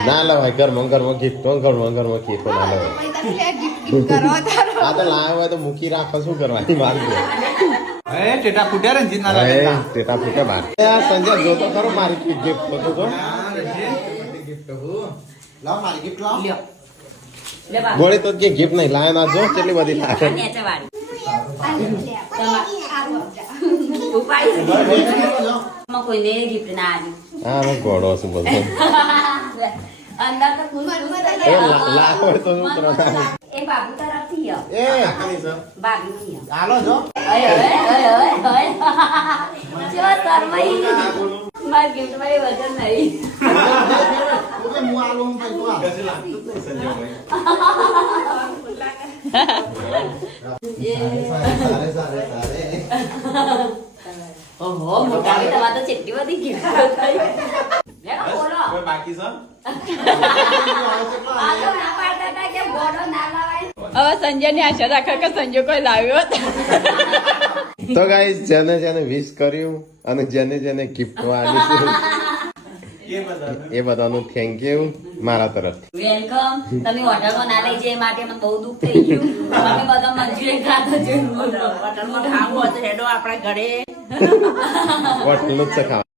ના લવાય ઘરમાં ગિફ્ટ ઘરમાં ગિફ્ટ ના લવાય આ તો લાવ્યો હોય તો મૂકી રાખો શું કરવાની મારી ટેટા ફૂટ્યા રે જીતના ટેટા ફૂટે બાર યાર સંજય જો તો ખરો મારી ગિફ્ટ બધું તો લાવ મારી ગિફ્ટ લાવ ગોળી તો કે ગિફ્ટ નહીં લાયા ના જો કેટલી બધી લાગે કોઈને ગિફ્ટ ના આવી હા હું ગોળો છું બધું અંદર તો લાવો તો શું કરવાનું એ બાબુ તરફથી એ બાબુથી હાલો જો જો શરમાઈ માર ગિફ્ટ માં વજન નહીં હું આલો હું ભાઈ તું કશે લાગતું જ નહીં સંજયભાઈ સારે ઓહો મોટા ભાઈ તમારે તો કેટલી બધી ગિફ્ટ થઈ લેલો બોલો કોઈ બાકી છે આ તો ના પાડતા હતા કે બોલો ના લાવાય હવે સંજય ની આશા રાખે કે સંજય કોઈ લાવ્યો તો ગાઈસ જેને જેને વિશ કર્યું અને જેને જેને ગિફ્ટ આલી એ બધાનું થેન્ક યુ મારા તરફથી વેલકમ તમે હોટલમાં ના લઈ જાય એ માટે મને બહુ દુઃખ થઈ ગયું અમે બધા મંજૂરી ખાતો છે હોટલમાં ખાવું હોય તો હેડો આપણા ઘરે હોટલનું જ છે ખાવાનું.